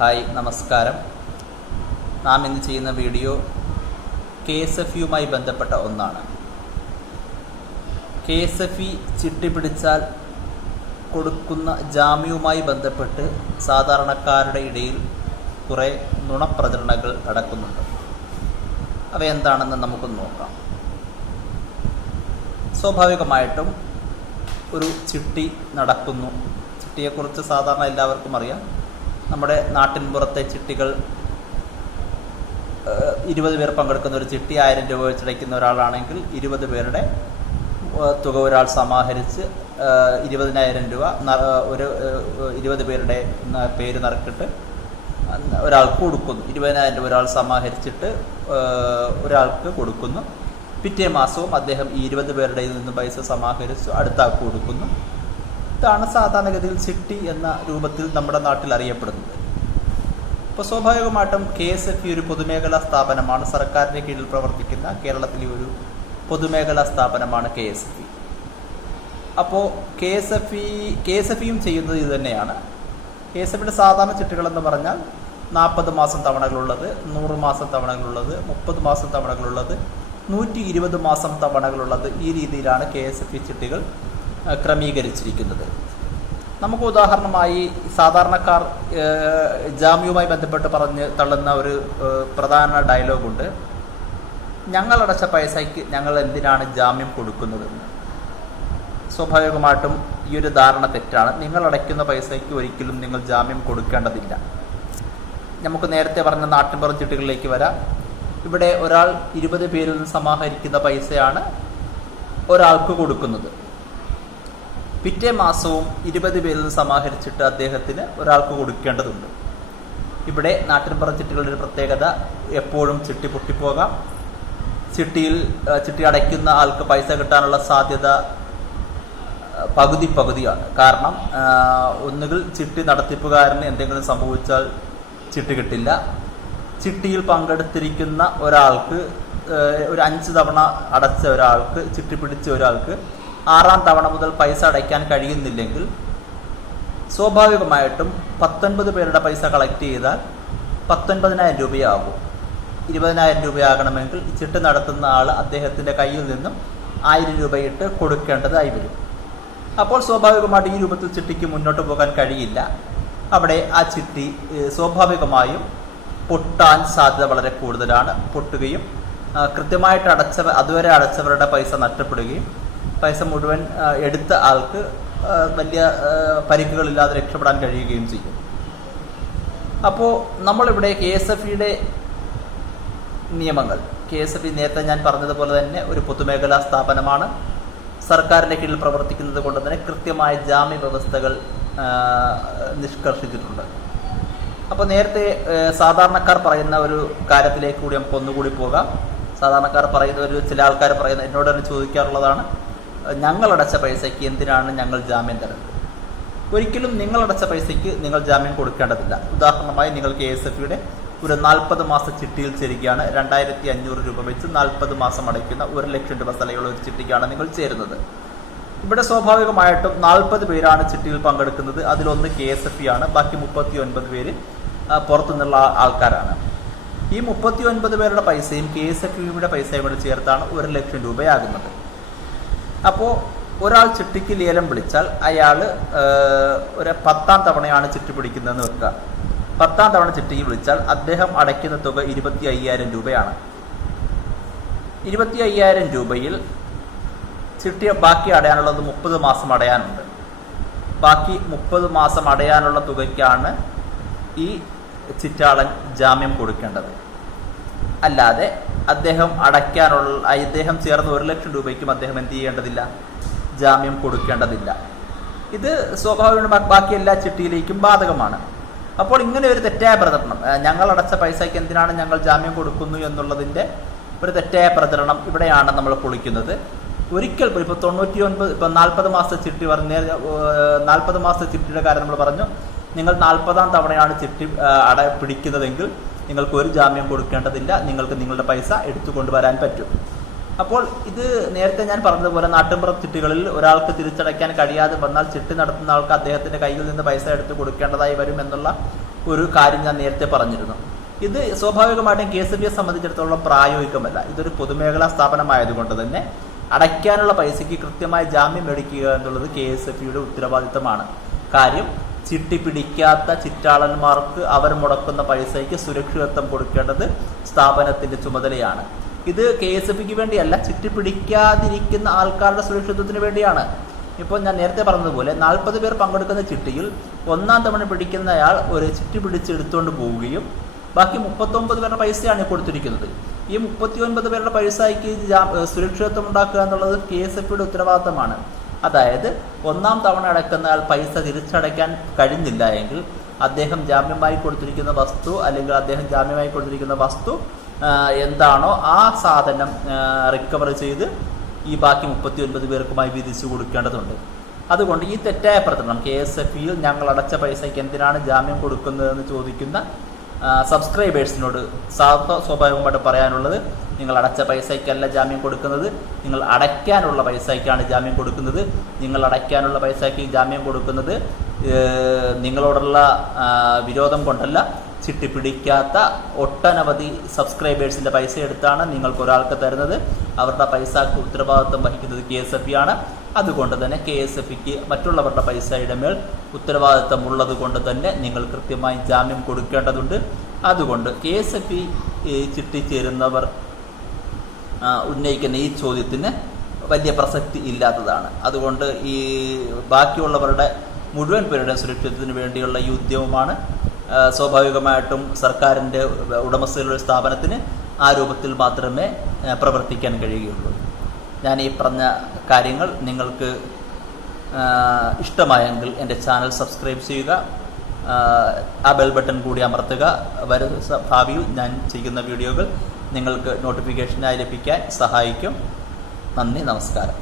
Hi നമസ്കാരം. നാം ഇന്ന് ചെയ്യുന്ന വീഡിയോ KSFയുമായി ബന്ധപ്പെട്ട ഒന്നാണ്. KSFE ചിട്ടി പിടിച്ചാൽ കൊടുക്കുന്ന ജാമ്യവുമായി ബന്ധപ്പെട്ട് സാധാരണക്കാരുടെ ഇടയിൽ കുറേ നുണപ്രചരണങ്ങൾ നടക്കുന്നുണ്ട്. അവയെന്താണെന്ന് നമുക്ക് നോക്കാം. സ്വാഭാവികമായിട്ടും ഒരു ചിട്ടി നടക്കുന്നു. ചിട്ടിയെക്കുറിച്ച് സാധാരണ എല്ലാവർക്കും അറിയാം. നമ്മുടെ നാട്ടിൻപുറത്തെ ചിട്ടികൾ 20 പേർ പങ്കെടുക്കുന്ന ഒരു ചിട്ടി 1000 രൂപ വെച്ചടയ്ക്കുന്ന ഒരാളാണെങ്കിൽ 20 പേരുടെ തുക ഒരാൾ സമാഹരിച്ച് 20,000 രൂപ ഒരു 20 പേരുടെ പേര് നറുക്കിട്ട് ഒരാൾക്ക് കൊടുക്കുന്നു. 20,000 രൂപ ഒരാൾ സമാഹരിച്ചിട്ട് ഒരാൾക്ക് കൊടുക്കുന്നു. പിറ്റേ മാസവും അദ്ദേഹം ഈ 20 പേരുടെ നിന്ന് പൈസ സമാഹരിച്ചു അടുത്ത ആൾക്ക് കൊടുക്കുന്നു. ഇതാണ് സാധാരണഗതിയിൽ ചിട്ടി എന്ന രൂപത്തിൽ നമ്മുടെ നാട്ടിൽ അറിയപ്പെടുന്നത്. ഇപ്പോൾ സ്വാഭാവികമായിട്ടും KSFE ഒരു പൊതുമേഖലാ സ്ഥാപനമാണ്. സർക്കാരിൻ്റെ കീഴിൽ പ്രവർത്തിക്കുന്ന കേരളത്തിലെ ഒരു പൊതുമേഖലാ സ്ഥാപനമാണ് KSFE. അപ്പോൾ KSFEയും ചെയ്യുന്നത് ഇത് തന്നെയാണ്. KSFEയുടെ സാധാരണ ചിട്ടികളെന്ന് പറഞ്ഞാൽ 40 മാസം തവണകളുള്ളത്, 100 മാസം തവണകളുള്ളത്, 30 മാസം തവണകളുള്ളത്, 120 മാസം തവണകളുള്ളത്. ഈ രീതിയിലാണ് KSFE ചിട്ടികൾ ക്രമീകരിച്ചിരിക്കുന്നത്. നമുക്ക് ഉദാഹരണമായി സാധാരണക്കാർ ജാമ്യവുമായി ബന്ധപ്പെട്ട് പറഞ്ഞ് തള്ളുന്ന ഒരു പ്രധാന ഡയലോഗുണ്ട്. ഞങ്ങളടച്ച പൈസയ്ക്ക് ഞങ്ങൾ എന്തിനാണ് ജാമ്യം കൊടുക്കുന്നതെന്ന്. സ്വാഭാവികമായിട്ടും ഈ ഒരു ധാരണ തെറ്റാണ്. നിങ്ങളടയ്ക്കുന്ന പൈസയ്ക്ക് ഒരിക്കലും നിങ്ങൾ ജാമ്യം കൊടുക്കേണ്ടതില്ല. നമുക്ക് നേരത്തെ പറഞ്ഞ നാട്ടിൻപുറം ചിട്ടികളിലേക്ക് വരാം. ഇവിടെ ഒരാൾ 20 പേരിൽ നിന്ന് സമാഹരിക്കുന്ന പൈസയാണ് ഒരാൾക്ക് കൊടുക്കുന്നത്. പിറ്റേ മാസവും 20 പേരിൽ നിന്ന് സമാഹരിച്ചിട്ട് അദ്ദേഹത്തിന് ഒരാൾക്ക് കൊടുക്കേണ്ടതുണ്ട്. ഇവിടെ നാട്ടിൻപുറം ചിട്ടികളുടെ ഒരു പ്രത്യേകത, എപ്പോഴും ചിട്ടി പൊട്ടിപ്പോകാം. ചിട്ടി അടയ്ക്കുന്ന ആൾക്ക് പൈസ കിട്ടാനുള്ള സാധ്യത പകുതിയാണ്. കാരണം ഒന്നുകിൽ ചിട്ടി നടത്തിപ്പുകാരന് എന്തെങ്കിലും സംഭവിച്ചാൽ ചിട്ടി കിട്ടില്ല. ചിട്ടിയിൽ പങ്കെടുത്തിരിക്കുന്ന ഒരാൾക്ക് ഒരു 5 തവണ അടച്ച ഒരാൾക്ക്, ചിട്ടി പിടിച്ച ഒരാൾക്ക് 6ാം തവണ മുതൽ പൈസ അടയ്ക്കാൻ കഴിയുന്നില്ലെങ്കിൽ സ്വാഭാവികമായിട്ടും 19 പേരുടെ പൈസ കളക്ട് ചെയ്താൽ 19,000 രൂപയാകും. 20,000 രൂപയാകണമെങ്കിൽ ചിട്ടി നടത്തുന്ന ആൾ അദ്ദേഹത്തിൻ്റെ കയ്യിൽ നിന്നും 1000 രൂപയിട്ട് കൊടുക്കേണ്ടതായി വരും. അപ്പോൾ സ്വാഭാവികമായിട്ട് ഈ രൂപത്തിൽ ചിട്ടിക്ക് മുന്നോട്ട് പോകാൻ കഴിയില്ല. അവിടെ ആ ചിട്ടി സ്വാഭാവികമായും പൊട്ടാൻ സാധ്യത വളരെ കൂടുതലാണ്. പൊട്ടുകയും കൃത്യമായിട്ട് അതുവരെ അടച്ചവരുടെ പൈസ നഷ്ടപ്പെടുകയും പൈസ മുഴുവൻ എടുത്ത ആൾക്ക് വലിയ പരിക്കുകളില്ലാതെ രക്ഷപ്പെടാൻ കഴിയുകയും ചെയ്യും. അപ്പോൾ നമ്മളിവിടെ KSFEയുടെ നിയമങ്ങൾ, KSFE നേരത്തെ ഞാൻ പറഞ്ഞതുപോലെ തന്നെ ഒരു പൊതുമേഖലാ സ്ഥാപനമാണ്. സർക്കാരിൻ്റെ കീഴിൽ പ്രവർത്തിക്കുന്നത് കൊണ്ട് തന്നെ കൃത്യമായ ജാമ്യ വ്യവസ്ഥകൾ നിഷ്കർഷിച്ചിട്ടുണ്ട്. അപ്പോൾ നേരത്തെ സാധാരണക്കാർ പറയുന്ന ഒരു കാര്യത്തിലേക്ക് കൂടി നമുക്ക് ഒന്നുകൂടി പോകാം. സാധാരണക്കാർ പറയുന്ന ചില ആൾക്കാർ പറയുന്ന എന്നോട് തന്നെ ചോദിക്കാറുള്ളതാണ്, ഞങ്ങളടച്ച പൈസയ്ക്ക് എന്തിനാണ് ഞങ്ങൾ ജാമ്യം തരുന്നത്? ഒരിക്കലും നിങ്ങളടച്ച പൈസയ്ക്ക് നിങ്ങൾ ജാമ്യം കൊടുക്കേണ്ടതില്ല. ഉദാഹരണമായി നിങ്ങൾ KSFEയുടെ ഒരു 40 മാസ ചിട്ടിയിൽ ചേരുകയാണ്. 2,500 രൂപ വെച്ച് 40 മാസം അടയ്ക്കുന്ന 1 ലക്ഷം രൂപ സ്ഥലമുള്ള ഒരു ചിട്ടിക്കാണ് നിങ്ങൾ ചേരുന്നത്. ഇവിടെ സ്വാഭാവികമായിട്ടും 40 പേരാണ് ചിട്ടിയിൽ പങ്കെടുക്കുന്നത്. അതിലൊന്ന് KSFE ആണ്. ബാക്കി 39 പേര് പുറത്തുനിന്നുള്ള ആൾക്കാരാണ്. ഈ 39 പേരുടെ പൈസയും KSFEയുടെ പൈസയും കൂടെ ചേർത്താണ് 1 ലക്ഷം രൂപയാകുന്നത്. അപ്പോൾ ഒരാൾ ചിട്ടിക്ക് ലേലം വിളിച്ചാൽ അയാൾ ഒരു 10ാം തവണയാണ് ചിട്ടി പിടിക്കുന്നതെന്ന് വെക്കുക. 10ാം തവണ ചിട്ടിക്ക് വിളിച്ചാൽ അദ്ദേഹം അടയ്ക്കുന്ന തുക 25,000 രൂപയാണ്. 25,000 രൂപയിൽ ചിട്ടി ബാക്കി അടയാനുള്ളത് 30 മാസം അടയാനുണ്ട്. ബാക്കി 30 മാസം അടയാനുള്ള തുകയ്ക്കാണ് ഈ ചിറ്റാളൻ ജാമ്യം കൊടുക്കേണ്ടത്. അല്ലാതെ അദ്ദേഹം ചേർന്ന് 1 ലക്ഷം രൂപയ്ക്കും അദ്ദേഹം എന്ത് ചെയ്യേണ്ടതില്ല, ജാമ്യം കൊടുക്കേണ്ടതില്ല. ഇത് സ്വാഭാവികമായി ബാക്കി എല്ലാ ചിട്ടിയിലേക്കും ബാധകമാണ്. അപ്പോൾ ഇങ്ങനെ ഒരു തെറ്റായ പ്രചരണം, ഞങ്ങൾ അടച്ച പൈസയ്ക്ക് എന്തിനാണ് ഞങ്ങൾ ജാമ്യം കൊടുക്കുന്നു എന്നുള്ളതിൻ്റെ ഒരു തെറ്റായ പ്രചരണം ഇവിടെയാണ് നമ്മൾ പൊളിക്കുന്നത്. ഒരിക്കൽ ഇപ്പോൾ 40 മാസ ചിട്ടി 40 മാസ ചിട്ടിയുടെ കാര്യം നമ്മൾ പറഞ്ഞു. നിങ്ങൾ 40ാം തവണയാണ് ചിട്ടി പിടിക്കുന്നതെങ്കിൽ നിങ്ങൾക്ക് ഒരു ജാമ്യം കൊടുക്കേണ്ടതില്ല. നിങ്ങൾക്ക് നിങ്ങളുടെ പൈസ എടുത്തു കൊണ്ടുവരാൻ പറ്റും. അപ്പോൾ ഇത് നേരത്തെ ഞാൻ പറഞ്ഞതുപോലെ നാട്ടിൻപുറം ചിട്ടികളിൽ ഒരാൾക്ക് തിരിച്ചടയ്ക്കാൻ കഴിയാതെ വന്നാൽ ചിട്ടി നടത്തുന്ന ആൾക്ക് അദ്ദേഹത്തിൻ്റെ കയ്യിൽ നിന്ന് പൈസ എടുത്ത് കൊടുക്കേണ്ടതായി വരും എന്നുള്ള ഒരു കാര്യം ഞാൻ നേരത്തെ പറഞ്ഞിരുന്നു. ഇത് സ്വാഭാവികമായിട്ടും KSFBയെ സംബന്ധിച്ചിടത്തോളം പ്രായോഗികമല്ല. ഇതൊരു പൊതുമേഖലാ സ്ഥാപനമായതുകൊണ്ട് തന്നെ അടയ്ക്കാനുള്ള പൈസയ്ക്ക് കൃത്യമായി ജാമ്യം മേടിക്കുക എന്നുള്ളത് KSFBയുടെ ഉത്തരവാദിത്തമാണ്. കാര്യം ചിട്ടി പിടിക്കാത്ത ചിറ്റാളന്മാർക്ക് അവർ മുടക്കുന്ന പൈസയ്ക്ക് സുരക്ഷിതത്വം കൊടുക്കേണ്ടത് സ്ഥാപനത്തിന്റെ ചുമതലയാണ്. ഇത് KSFBക്ക് വേണ്ടിയല്ല, ചിട്ടി പിടിക്കാതിരിക്കുന്ന ആൾക്കാരുടെ സുരക്ഷിതത്വത്തിന് വേണ്ടിയാണ്. ഇപ്പോൾ ഞാൻ നേരത്തെ പറഞ്ഞതുപോലെ 40 പേർ പങ്കെടുക്കുന്ന ചിട്ടിയിൽ ഒന്നാം തവണ പിടിക്കുന്നയാൾ ഒരു ചിട്ടി പിടിച്ചെടുത്തുകൊണ്ട് പോവുകയും ബാക്കി 39 പേരുടെ പൈസയാണ് കൊടുത്തിരിക്കുന്നത്. ഈ 39 പേരുടെ പൈസയ്ക്ക് സുരക്ഷിതത്വം ഉണ്ടാക്കുക എന്നുള്ളത് KSFBയുടെ ഉത്തരവാദിത്തമാണ്. അതായത് ഒന്നാം തവണ അടയ്ക്കുന്നയാൾ പൈസ തിരിച്ചടയ്ക്കാൻ കഴിഞ്ഞില്ല എങ്കിൽ അദ്ദേഹം ജാമ്യമായി കൊടുത്തിരിക്കുന്ന വസ്തു അല്ലെങ്കിൽ അദ്ദേഹം ജാമ്യമായി കൊടുത്തിരിക്കുന്ന വസ്തു എന്താണോ ആ സാധനം റിക്കവർ ചെയ്ത് ഈ ബാക്കി 39 പേർക്കുമായി വിധിച്ചു കൊടുക്കേണ്ടതുണ്ട്. അതുകൊണ്ട് ഈ തെറ്റായ പ്രചരണം KSFBയിൽ ഞങ്ങൾ അടച്ച പൈസയ്ക്ക് എന്തിനാണ് ജാമ്യം കൊടുക്കുന്നതെന്ന് ചോദിക്കുന്ന സബ്സ്ക്രൈബേഴ്സിനോട് സ്വാഭാവികമായിട്ട് പറയാനുള്ളത്, നിങ്ങൾ അടച്ച പൈസയ്ക്കല്ല ജാമ്യം കൊടുക്കുന്നത്, നിങ്ങൾ അടയ്ക്കാനുള്ള പൈസയ്ക്കാണ് ജാമ്യം കൊടുക്കുന്നത്. നിങ്ങൾ അടയ്ക്കാനുള്ള പൈസയ്ക്ക് ജാമ്യം കൊടുക്കുന്നത് നിങ്ങളോടുള്ള വിരോധം കൊണ്ടല്ല, ചിട്ടി പിടിക്കാത്ത ഒട്ടനവധി സബ്സ്ക്രൈബേഴ്സിൻ്റെ പൈസ എടുത്താണ് നിങ്ങൾക്ക് ഒരാൾക്ക് തരുന്നത്. അവരുടെ പൈസക്ക് ഉത്തരവാദിത്വം വഹിക്കുന്നത് KSFB ആണ്. അതുകൊണ്ട് തന്നെ KSFBക്ക് മറ്റുള്ളവരുടെ പൈസയുടെ മേൽ ഉത്തരവാദിത്വം ഉള്ളത് കൊണ്ട് തന്നെ നിങ്ങൾ കൃത്യമായി ജാമ്യം കൊടുക്കേണ്ടതുണ്ട്. അതുകൊണ്ട് KSFB ചിട്ടി ചേരുന്നവർ ഉന്നയിക്കുന്ന ഈ ചോദ്യത്തിന് വലിയ പ്രസക്തി ഇല്ലാത്തതാണ്. അതുകൊണ്ട് ഈ ബാക്കിയുള്ളവരുടെ മുഴുവൻ പേരുടെ സുരക്ഷിതത്വത്തിന് വേണ്ടിയുള്ള ഈ ഉദ്യമമാണ് സ്വാഭാവികമായിട്ടും സർക്കാരിൻ്റെ ഉടമസ്ഥതയിലുള്ള സ്ഥാപനത്തിന് ആ രൂപത്തിൽ മാത്രമേ പ്രവർത്തിക്കാൻ കഴിയുകയുള്ളൂ. ഞാൻ ഈ പറഞ്ഞ കാര്യങ്ങൾ നിങ്ങൾക്ക് ഇഷ്ടമായെങ്കിൽ എൻ്റെ ചാനൽ സബ്സ്ക്രൈബ് ചെയ്യുക, ആ ബെൽ ബട്ടൺ കൂടി അമർത്തുക. വരുന്ന ഭാവിയിൽ ഞാൻ ചെയ്യുന്ന വീഡിയോകൾ നിങ്ങൾക്ക് നോട്ടിഫിക്കേഷനായി ലഭിക്കാൻ സഹായിക്കും. നന്ദി, നമസ്കാരം.